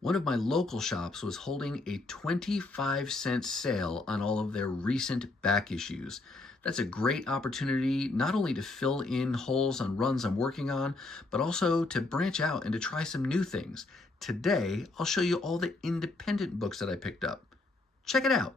One of my local shops was holding a 25-cent sale on all of their recent back issues. That's a great opportunity not only to fill in holes on runs I'm working on, but also to branch out and to try some new things. Today, I'll show you all the independent books that I picked up. Check it out.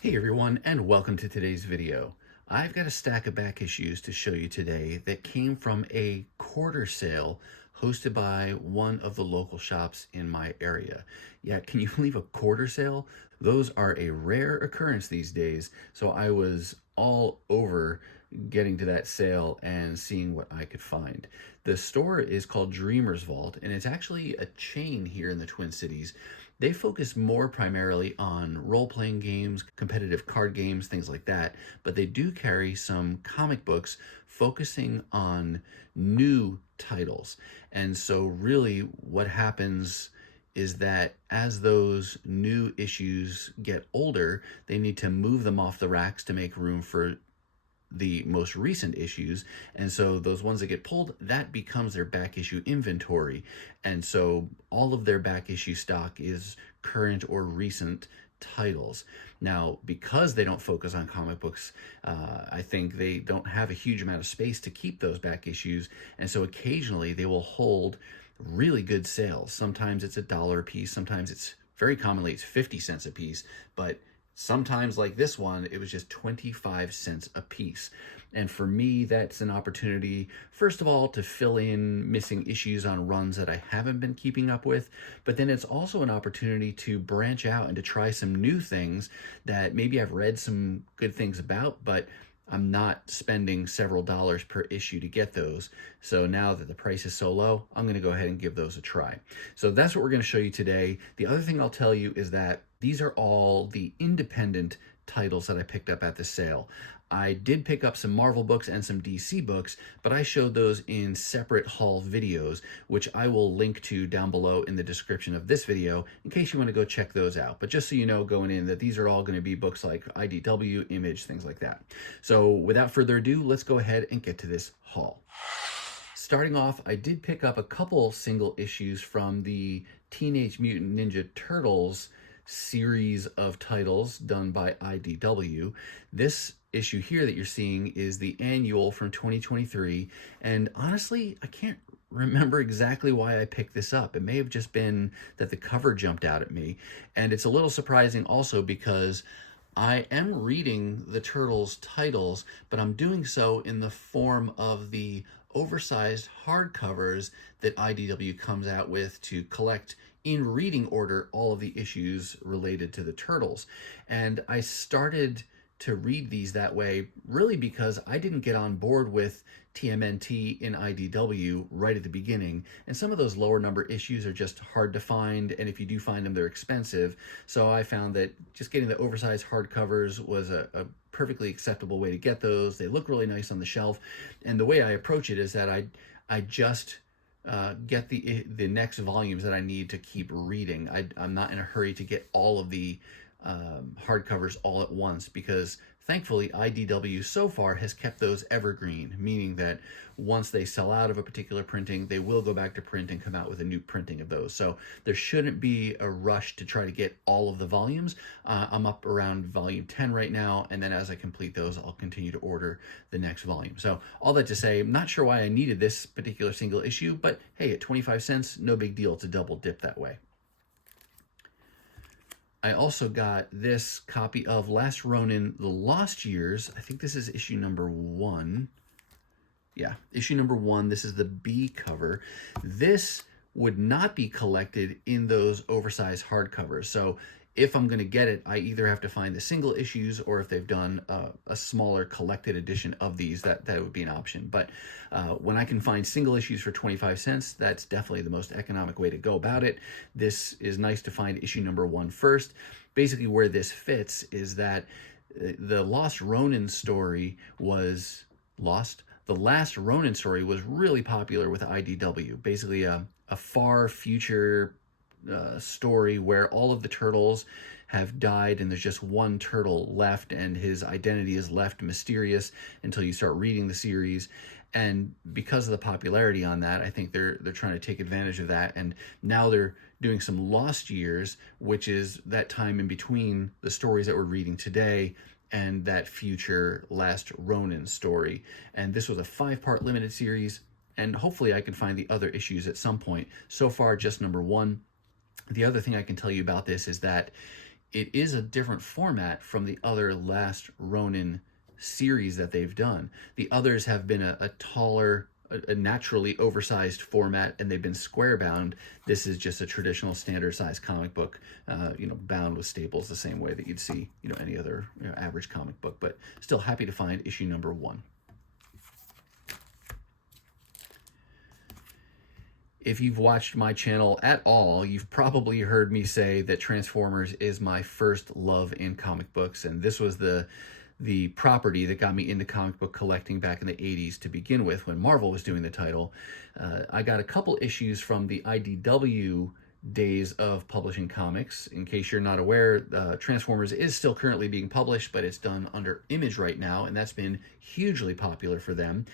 Hey everyone, and welcome to today's video. I've got a stack of back issues to show you today that came from a quarter sale hosted by one of the local shops in my area. Yeah, can you believe a quarter sale? Those are a rare occurrence these days, so I was all over getting to that sale and seeing what I could find. The store is called Dreamer's Vault, and it's actually a chain here in the Twin Cities. They focus more primarily on role-playing games, competitive card games, things like that, but they do carry some comic books focusing on new titles. And so really what happens is that as those new issues get older, they need to move them off the racks to make room for the most recent issues, and so those ones that get pulled, that becomes their back issue inventory. And so all of their back issue stock is current or recent titles. Now, because they don't focus on comic books, I think they don't have a huge amount of space to keep those back issues, and so occasionally they will hold really good sales. Sometimes it's $1 a piece, sometimes it's very commonly it's 50 cents a piece, but sometimes, like this one, it was just 25 cents a piece. And for me, that's an opportunity, first of all, to fill in missing issues on runs that I haven't been keeping up with, but then it's also an opportunity to branch out and to try some new things that maybe I've read some good things about, but I'm not spending several dollars per issue to get those. So now that the price is so low, I'm going to go ahead and give those a try. So that's what we're going to show you today. The other thing I'll tell you is that these are all the independent titles that I picked up at the sale. I did pick up some Marvel books and some DC books, but I showed those in separate haul videos, which I will link to down below in the description of this video in case you want to go check those out. But just so you know going in that these are all going to be books like IDW, Image, things like that. So without further ado, let's go ahead and get to this haul. Starting off, I did pick up a couple single issues from the Teenage Mutant Ninja Turtles series of titles done by IDW. This issue here that you're seeing is the annual from 2023, and honestly, I can't remember exactly why I picked this up. It may have just been that the cover jumped out at me, and it's a little surprising also because I am reading the Turtles titles, but I'm doing so in the form of the oversized hardcovers that IDW comes out with to collect in reading order all of the issues related to the Turtles. And I started to read these that way really because I didn't get on board with TMNT in IDW right at the beginning, and some of those lower number issues are just hard to find, and if you do find them, they're expensive. So I found that just getting the oversized hardcovers was a perfectly acceptable way to get those. They look really nice on the shelf, and the way I approach it is that I just get the next volumes that I need to keep reading. I'm not in a hurry to get all of the hardcovers all at once, because thankfully IDW so far has kept those evergreen, meaning that once they sell out of a particular printing, they will go back to print and come out with a new printing of those. So there shouldn't be a rush to try to get all of the volumes. I'm up around volume 10 right now, and then as I complete those, I'll continue to order the next volume. So all that to say, I'm not sure why I needed this particular single issue, but hey, at 25 cents, no big deal to double dip that way. I also got this copy of Last Ronin, The Lost Years. I think this is issue number 1. Yeah, issue number 1. This is the B cover. This would not be collected in those oversized hardcovers. So if I'm going to get it, I either have to find the single issues, or if they've done a smaller collected edition of these, that would be an option. But when I can find single issues for 25 cents, that's definitely the most economic way to go about it. This is nice to find issue number 1 first. Basically, where this fits is that the Lost Ronin story was lost. The last Ronin story was really popular with IDW. Basically, a far future story where all of the turtles have died and there's just one turtle left, and his identity is left mysterious until you start reading the series. And because of the popularity on that, I think they're trying to take advantage of that. And now they're doing some Lost Years, which is that time in between the stories that we're reading today and that future last Ronin story. And this was a 5-part limited series, and hopefully I can find the other issues at some point. So far, just number 1. The other thing I can tell you about this is that it is a different format from the other last Ronin series that they've done. The others have been a taller, a naturally oversized format, and they've been square bound. This is just a traditional standard size comic book, bound with staples the same way that you'd see, any other average comic book. But still happy to find issue number 1. If you've watched my channel at all, you've probably heard me say that Transformers is my first love in comic books, and this was the property that got me into comic book collecting back in the 80s to begin with, when Marvel was doing the title. I got a couple issues from the IDW days of publishing comics. In case you're not aware, Transformers is still currently being published, but it's done under Image right now, and that's been hugely popular for them.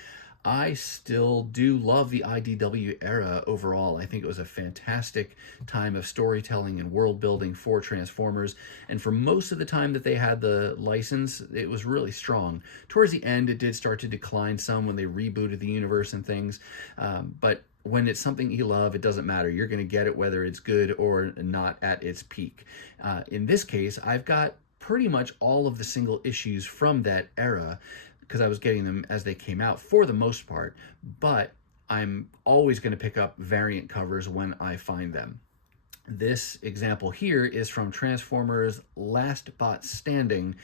I still do love the IDW era overall. I think it was a fantastic time of storytelling and world building for Transformers. And for most of the time that they had the license, it was really strong. Towards the end, it did start to decline some when they rebooted the universe and things. But when it's something you love, it doesn't matter. You're going to get it whether it's good or not at its peak. In this case, I've got pretty much all of the single issues from that era, because I was getting them as they came out for the most part, but I'm always going to pick up variant covers when I find them. This example here is from Transformers Last Bot Standing.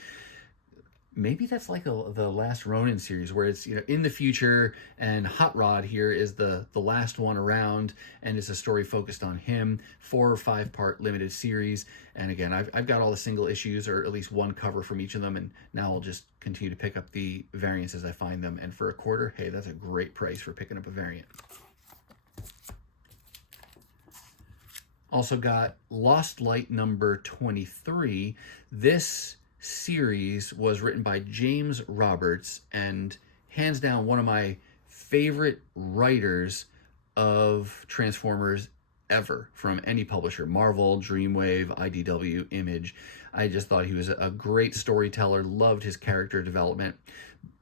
Maybe that's like the last Ronin series, where it's in the future, and Hot Rod here is the last one around, and it's a story focused on him. 4 or 5 part limited series, and again, I've got all the single issues, or at least one cover from each of them, and now I'll just continue to pick up the variants as I find them. And for a quarter, hey, that's a great price for picking up a variant. Also got Lost Light number 23. This series was written by James Roberts, and hands down one of my favorite writers of Transformers ever, from any publisher: Marvel, Dreamwave, IDW, Image. I just thought he was a great storyteller, loved his character development.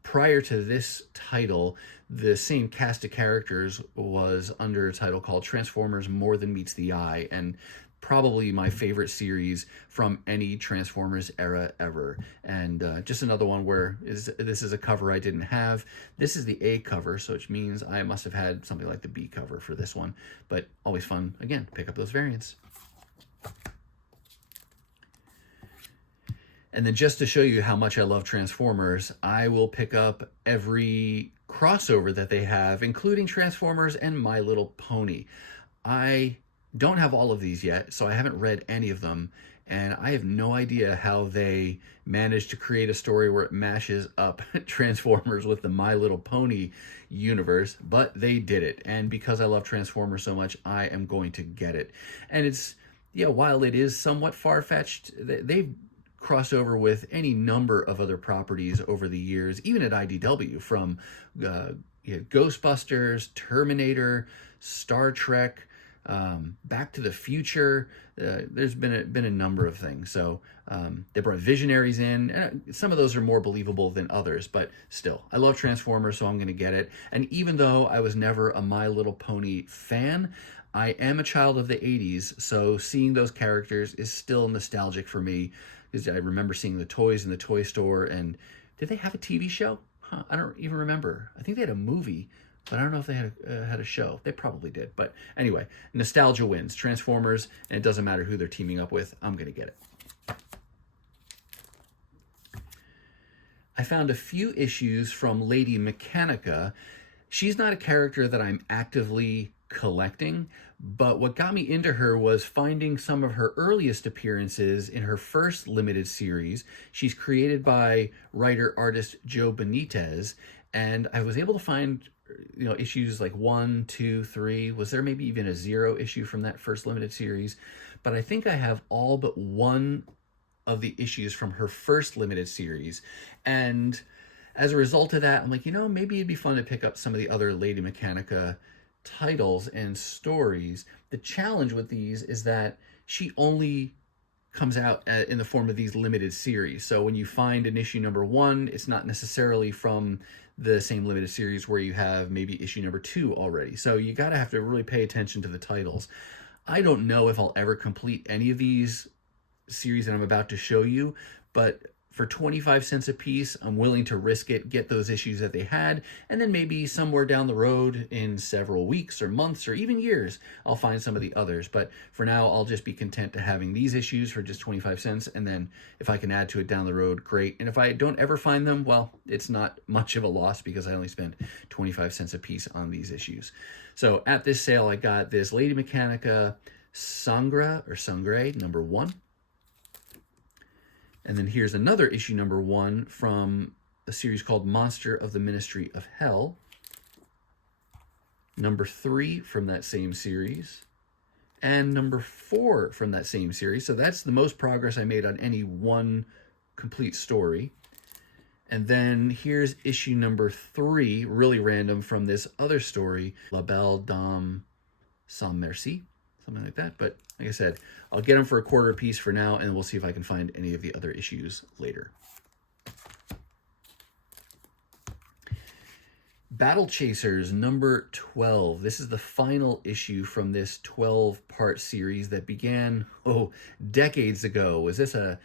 Prior to this title, the same cast of characters was under a title called Transformers More Than Meets the Eye, and probably my favorite series from any Transformers era ever. And just another one where this is a cover I didn't have. This is the A cover, so which means I must have had something like the B cover for this one. But always fun, again, pick up those variants. And then just to show you how much I love Transformers, I will pick up every crossover that they have, including Transformers and My Little Pony. I don't have all of these yet, so I haven't read any of them, and I have no idea how they managed to create a story where it mashes up Transformers with the My Little Pony universe, but they did it. And because I love Transformers so much, I am going to get it. And it's, while it is somewhat far-fetched, they've crossed over with any number of other properties over the years, even at IDW, from Ghostbusters, Terminator, Star Trek, Back to the Future. There's been a number of things. So they brought Visionaries in, and some of those are more believable than others, but still, I love Transformers, so I'm going to get it. And even though I was never a My Little Pony fan, I am a child of the 80s, so seeing those characters is still nostalgic for me, because I remember seeing the toys in the toy store. And did they have a TV show? I don't even remember. I think they had a movie, but I don't know if they had a show. They probably did. But anyway, nostalgia wins. Transformers, and it doesn't matter who they're teaming up with, I'm going to get it. I found a few issues from Lady Mechanika. She's not a character that I'm actively collecting, but what got me into her was finding some of her earliest appearances in her first limited series. She's created by writer-artist Joe Benitez, and I was able to find issues like 1, 2, 3. Was there maybe even a 0 issue from that first limited series? But I think I have all but one of the issues from her first limited series. And as a result of that, I'm like, maybe it'd be fun to pick up some of the other Lady Mechanika titles and stories. The challenge with these is that she only comes out in the form of these limited series. So when you find an issue number 1, it's not necessarily from the same limited series where you have maybe issue number 2 already. So you got to have to really pay attention to the titles. I don't know if I'll ever complete any of these series that I'm about to show you, but for 25 cents a piece, I'm willing to risk it, get those issues that they had, and then maybe somewhere down the road in several weeks or months or even years, I'll find some of the others. But for now, I'll just be content to having these issues for just 25 cents, and then if I can add to it down the road, great. And if I don't ever find them, well, it's not much of a loss because I only spent 25 cents a piece on these issues. So at this sale, I got this Lady Mechanika Sangre number 1. And then here's another issue number 1 from a series called Monster of the Ministry of Hell. Number 3 from that same series. And number 4 from that same series. So that's the most progress I made on any one complete story. And then here's issue number 3, really random, from this other story, La Belle Dame Sans Merci. Something like that. But like I said, I'll get them for $0.25 a piece for now, and we'll see if I can find any of the other issues later. Battle Chasers number 12. This is the final issue from this 12-part series that began, decades ago. Was this a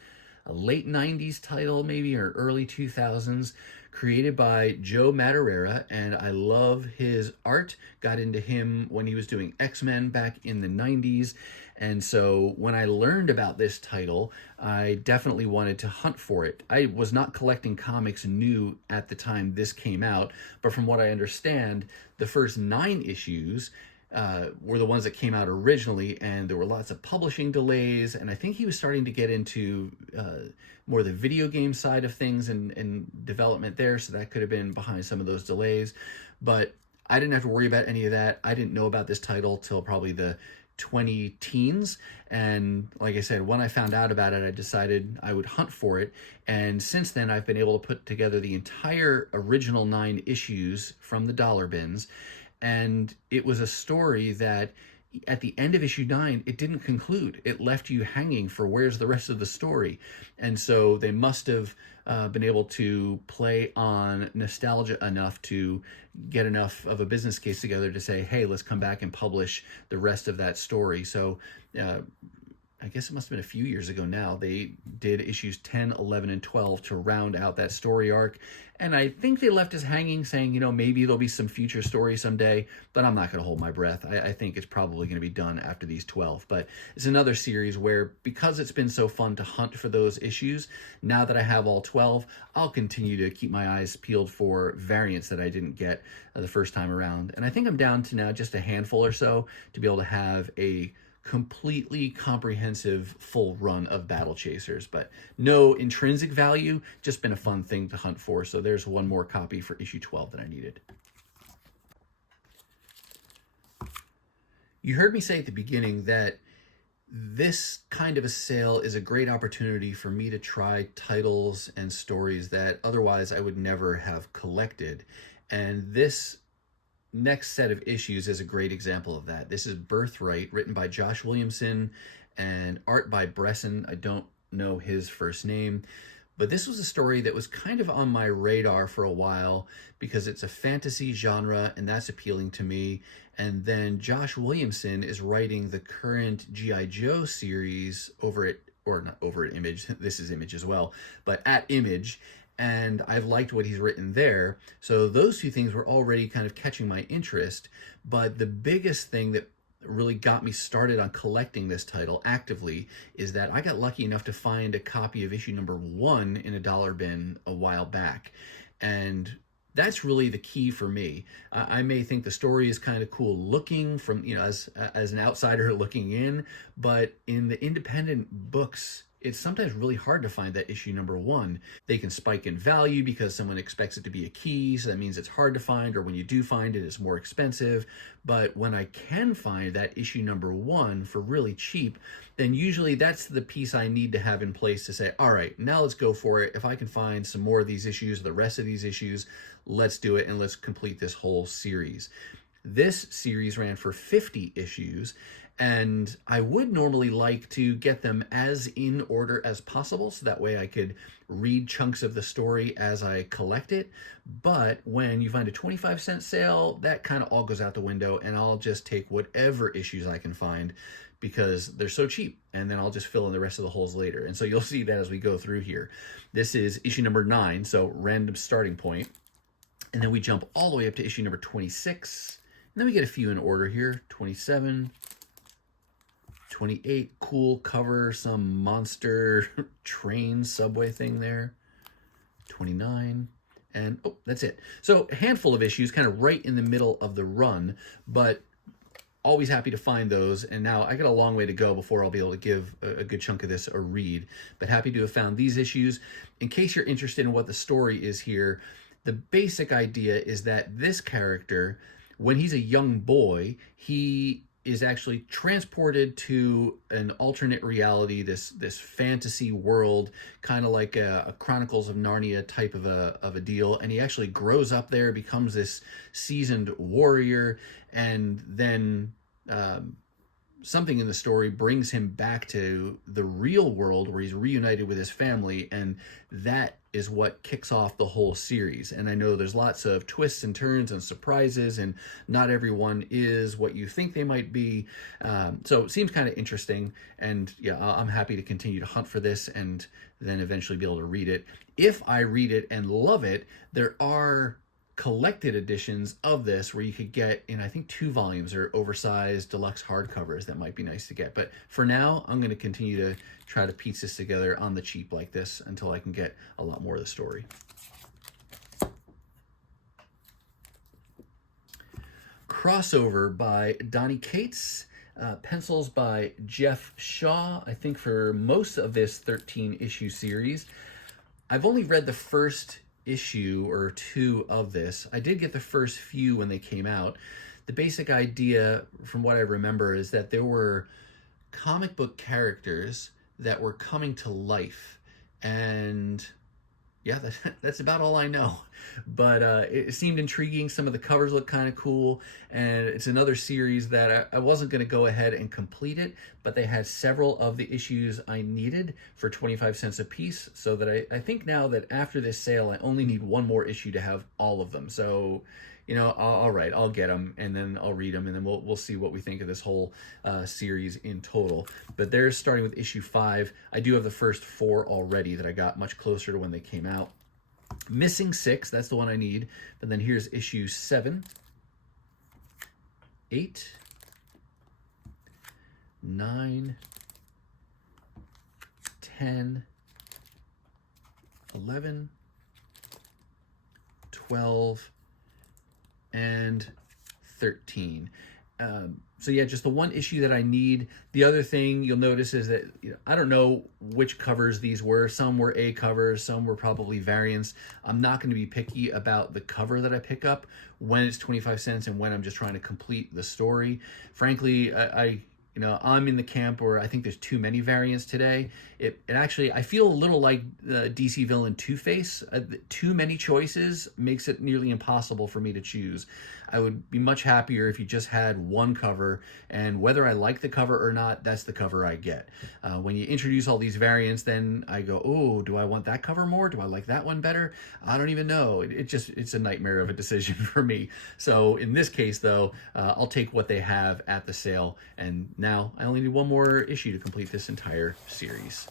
late 90s title maybe, or early 2000s? Created by Joe Madureira, and I love his art. Got into him when he was doing X-Men back in the 90s, and so when I learned about this title, I definitely wanted to hunt for it. I was not collecting comics new at the time this came out, but from what I understand, the first 9 issues were the ones that came out originally, and there were lots of publishing delays, and I think he was starting to get into more the video game side of things and development there, so that could have been behind some of those delays. But I didn't have to worry about any of that. I didn't know about this title till probably the 20-teens, and like I said, when I found out about it, I decided I would hunt for it, and since then I've been able to put together the entire original 9 issues from the dollar bins. And it was a story that at the end of issue 9, it didn't conclude. It left you hanging for where's the rest of the story. And so they must have been able to play on nostalgia enough to get enough of a business case together to say, hey, let's come back and publish the rest of that story. So I guess it must have been a few years ago now, they did issues 10, 11, and 12 to round out that story arc. And I think they left us hanging saying, maybe there'll be some future story someday, but I'm not going to hold my breath. I think it's probably going to be done after these 12. But it's another series where, because it's been so fun to hunt for those issues, now that I have all 12, I'll continue to keep my eyes peeled for variants that I didn't get the first time around. And I think I'm down to now just a handful or so to be able to have a completely comprehensive full run of Battle Chasers, but no intrinsic value, just been a fun thing to hunt for. So there's one more copy for issue 12 that I needed. You heard me say at the beginning that this kind of a sale is a great opportunity for me to try titles and stories that otherwise I would never have collected. And this next set of issues is a great example of that. This is Birthright, written by Josh Williamson and art by Bresson. I don't know his first name, but this was a story that was kind of on my radar for a while because it's a fantasy genre and that's appealing to me. And then Josh Williamson is writing the current G.I. Joe series over at, or not over at Image, this is Image as well, but at Image. And I've liked what he's written there. So those two things were already kind of catching my interest. But the biggest thing that really got me started on collecting this title actively is that I got lucky enough to find a copy of issue number 1 in a dollar bin a while back. And that's really the key for me. I may think the story is kind of cool looking from, as an outsider looking in, but in the independent books it's sometimes really hard to find that issue number 1. They can spike in value because someone expects it to be a key, so that means it's hard to find, or when you do find it, it's more expensive. But when I can find that issue number 1 for really cheap, then usually that's the piece I need to have in place to say, all right, now let's go for it. If I can find some more of these issues, the rest of these issues, let's do it and let's complete this whole series. This series ran for 50 issues, and I would normally like to get them as in order as possible, so that way I could read chunks of the story as I collect it. But when you find a 25-cent sale, that kind of all goes out the window, and I'll just take whatever issues I can find because they're so cheap, and then I'll just fill in the rest of the holes later. And so you'll see that as we go through here. This is issue number 9, so random starting point. And then we jump all the way up to issue number 26. And then we get a few in order here. 27, 28, cool cover, some monster train subway thing there. 29, and oh, that's it. So a handful of issues kind of right in the middle of the run, but always happy to find those. And now I got a long way to go before I'll be able to give a good chunk of this a read, but happy to have found these issues. In case you're interested in what the story is here, the basic idea is that this character, when he's a young boy, he is actually transported to an alternate reality, this fantasy world, kind of like a Chronicles of Narnia type of a deal. And he actually grows up there, becomes this seasoned warrior, and then something in the story brings him back to the real world where he's reunited with his family, and that is what kicks off the whole series. And I know there's lots of twists and turns and surprises, and not everyone is what you think they might be. So it seems kind of interesting, and yeah, I'm happy to continue to hunt for this and then eventually be able to read it. If I read it and love it, there are collected editions of this where you could get in, I think, 2 volumes or oversized deluxe hardcovers that might be nice to get. But for now, I'm going to continue to try to piece this together on the cheap like this until I can get a lot more of the story. Crossover by Donnie Cates, pencils by Jeff Shaw, I think for most of this 13-issue series. I've only read the first issue or 2 of this. I did get the first few when they came out. The basic idea, from what I remember, is that there were comic book characters that were coming to life, and yeah, that's about all I know. But it seemed intriguing. Some of the covers look kind of cool, and it's another series that I wasn't going to go ahead and complete it, but they had several of the issues I needed for 25 cents a piece, so that I think now that after this sale, I only need 1 more issue to have all of them. So, you know, all right, I'll get them, and then I'll read them, and then we'll see what we think of this whole series in total. But they're starting with issue 5. I do have the first 4 already that I got much closer to when they came out. Missing 6, that's the one I need. But then here's issue 7, 8, 9, 10, 11, 12, and 13. So yeah, just the one issue that I need. The other thing you'll notice is that, you know, I don't know which covers these were. Some were A covers, some were probably variants. I'm not going to be picky about the cover that I pick up when it's 25 cents and when I'm just trying to complete the story. Frankly, I'm in the camp where I think there's too many variants today. It actually, I feel a little like the DC villain Two-Face. Too many choices makes it nearly impossible for me to choose. I would be much happier if you just had one cover, and whether I like the cover or not, that's the cover I get. When you introduce all these variants, then I go, oh, do I want that cover more? Do I like that one better? I don't even know. It's a nightmare of a decision for me. So in this case, though, I'll take what they have at the sale, and now I only need 1 more issue to complete this entire series.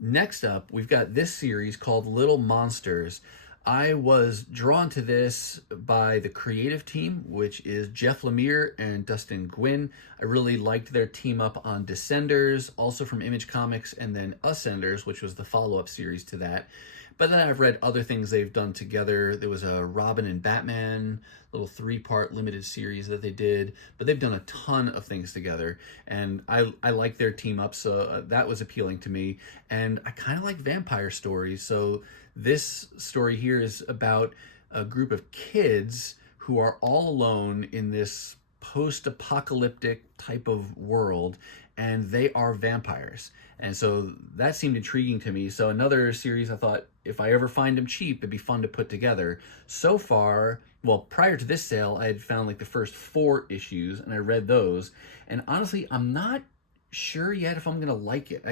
Next up, we've got this series called Little Monsters. I was drawn to this by the creative team, which is Jeff Lemire and Dustin Gwynn. I really liked their team up on Descenders, also from Image Comics, and then Ascenders, which was the follow-up series to that. But then I've read other things they've done together. There was a Robin and Batman little 3-part limited series that they did, but they've done a ton of things together, and I like their team up, so that was appealing to me. And I kind of like vampire stories, so this story here is about a group of kids who are all alone in this post-apocalyptic type of world, and they are vampires. And so that seemed intriguing to me. So another series I thought, if I ever find them cheap, it'd be fun to put together. So far, well, prior to this sale, I had found like the first 4 issues, and I read those. And honestly, I'm not sure yet if I'm gonna like it.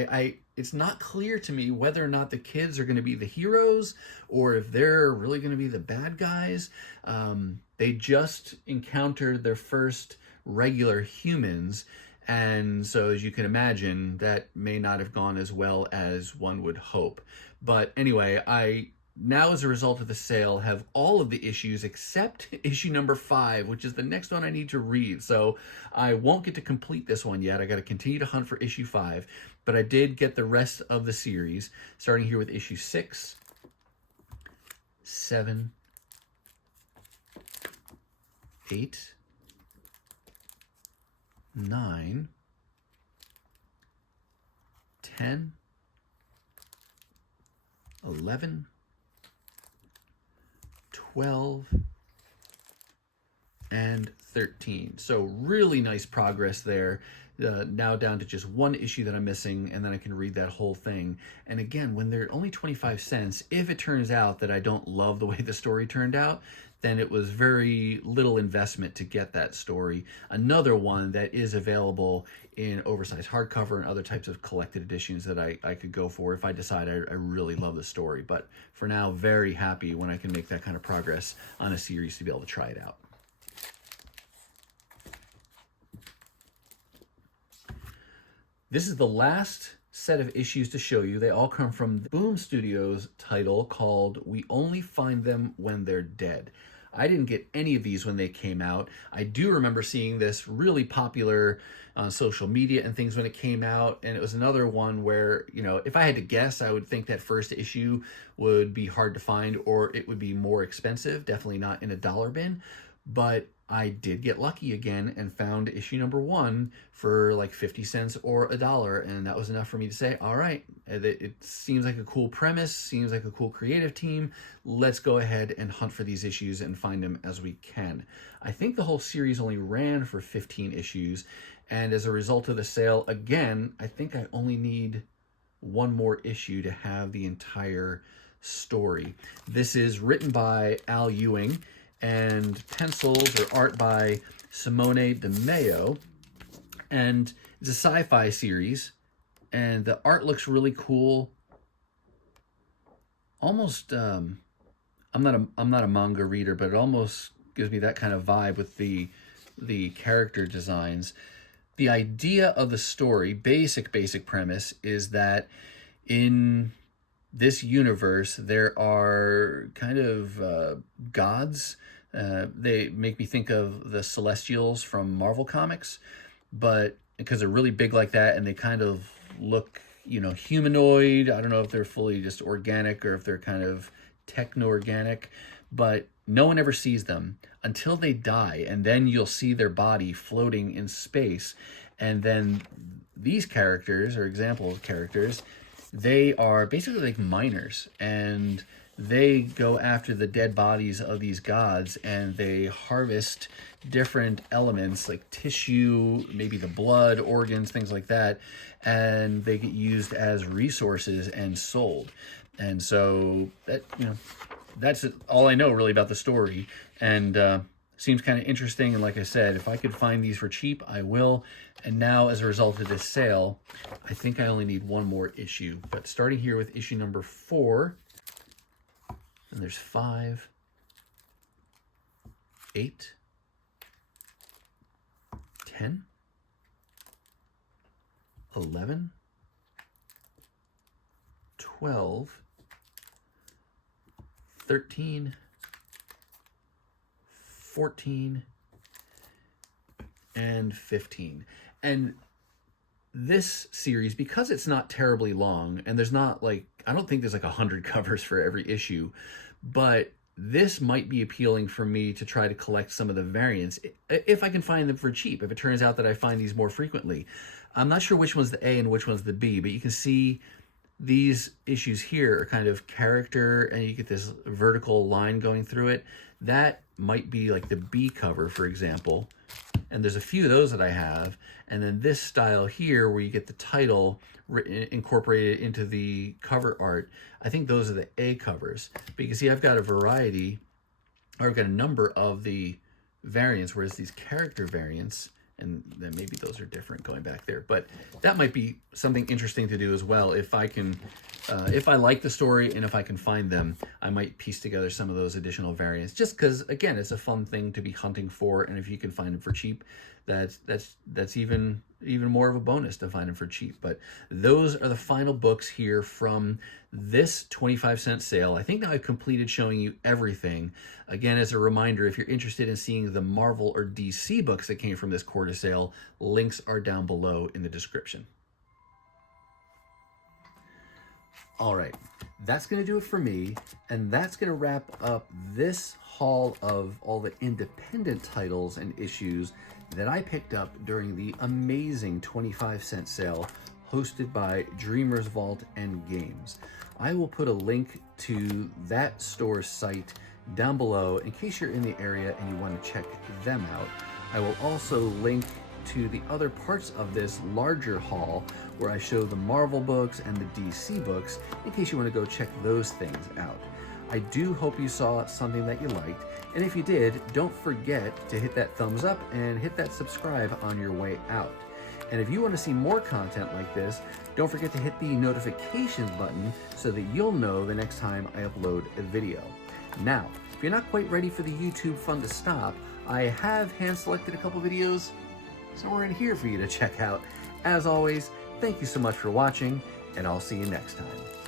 It's not clear to me whether or not the kids are gonna be the heroes or if they're really gonna be the bad guys. They just encountered their first regular humans, and so as you can imagine, that may not have gone as well as one would hope. But anyway, I now, as a result of the sale, have all of the issues except issue number 5, which is the next one I need to read. So I won't get to complete this one yet. I got to continue to hunt for issue 5, but I did get the rest of the series, starting here with issue 6, 7, 8, 9, 10, 11, 12, and 13. So really nice progress there. Now down to just 1 issue that I'm missing, and then I can read that whole thing. And again, when they're only 25 cents, if it turns out that I don't love the way the story turned out, then it was very little investment to get that story. Another one that is available in oversized hardcover and other types of collected editions that I could go for if I decide I really love the story. But for now, very happy when I can make that kind of progress on a series to be able to try it out. This is the last set of issues to show you. They all come from the Boom Studios title called We Only Find Them When They're Dead. I didn't get any of these when they came out. I do remember seeing this really popular on social media and things when it came out, and it was another one where, you know, if I had to guess, I would think that first issue would be hard to find or it would be more expensive, definitely not in a dollar bin. But I did get lucky again and found issue number 1 for like 50 cents or $1, and that was enough for me to say, all right, it seems like a cool premise, seems like a cool creative team. Let's go ahead and hunt for these issues and find them as we can. I think the whole series only ran for 15 issues, and as a result of the sale, again, I think I only need 1 more issue to have the entire story. This is written by Al Ewing, and pencils or art by Simone DeMeo, and it's a sci-fi series, and the art looks really cool. Almost, I'm not a manga reader, but it almost gives me that kind of vibe with the character designs. The idea of the story, basic premise, is that in this universe there are kind of gods. They make me think of the Celestials from Marvel Comics, but because they're really big like that and they kind of look, you know, humanoid. I don't know if they're fully just organic or if they're kind of techno-organic, but no one ever sees them until they die, and then you'll see their body floating in space. And then these characters, or example of characters, they are basically like miners, and they go after the dead bodies of these gods, and they harvest different elements like tissue, maybe the blood, organs, things like that, and they get used as resources and sold. And so that, you know, that's all I know really about the story, and seems kind of interesting. And like I said, if I could find these for cheap, I will. And now, as a result of this sale, I think I only need 1 more issue. But starting here with issue number 4, and there's 5, 8, 10, 11, 12, 13, 14, and 15. And this series, because it's not terribly long, and there's not like, I don't think there's like 100 covers for every issue, but this might be appealing for me to try to collect some of the variants if I can find them for cheap, if it turns out that I find these more frequently. I'm not sure which one's the A and which one's the B, but you can see these issues here are kind of character, and you get this vertical line going through it. That might be like the B cover, for example. And there's a few of those that I have. And then this style here, where you get the title incorporated into the cover art, I think those are the A covers. But you can see I've got a variety, or I've got a number of the variants, whereas these character variants, and then maybe those are different going back there. But that might be something interesting to do as well. If I can, if I like the story and if I can find them, I might piece together some of those additional variants. Just because, again, it's a fun thing to be hunting for, and if you can find them for cheap, that's even more of a bonus to find them for cheap. But those are the final books here from this 25-cent sale. I think now I've completed showing you everything. Again, as a reminder, if you're interested in seeing the Marvel or DC books that came from this quarter sale, links are down below in the description. All right, that's going to do it for me, and that's going to wrap up this haul of all the independent titles and issues that I picked up during the amazing 25-cent sale hosted by Dreamers Vault and Games. I will put a link to that store's site down below in case you're in the area and you want to check them out. I will also link to the other parts of this larger haul where I show the Marvel books and the DC books in case you want to go check those things out. I do hope you saw something that you liked, and if you did, don't forget to hit that thumbs up and hit that subscribe on your way out. And if you want to see more content like this, don't forget to hit the notifications button so that you'll know the next time I upload a video. Now, if you're not quite ready for the YouTube fun to stop, I have hand-selected a couple videos somewhere in here for you to check out. As always, thank you so much for watching, and I'll see you next time.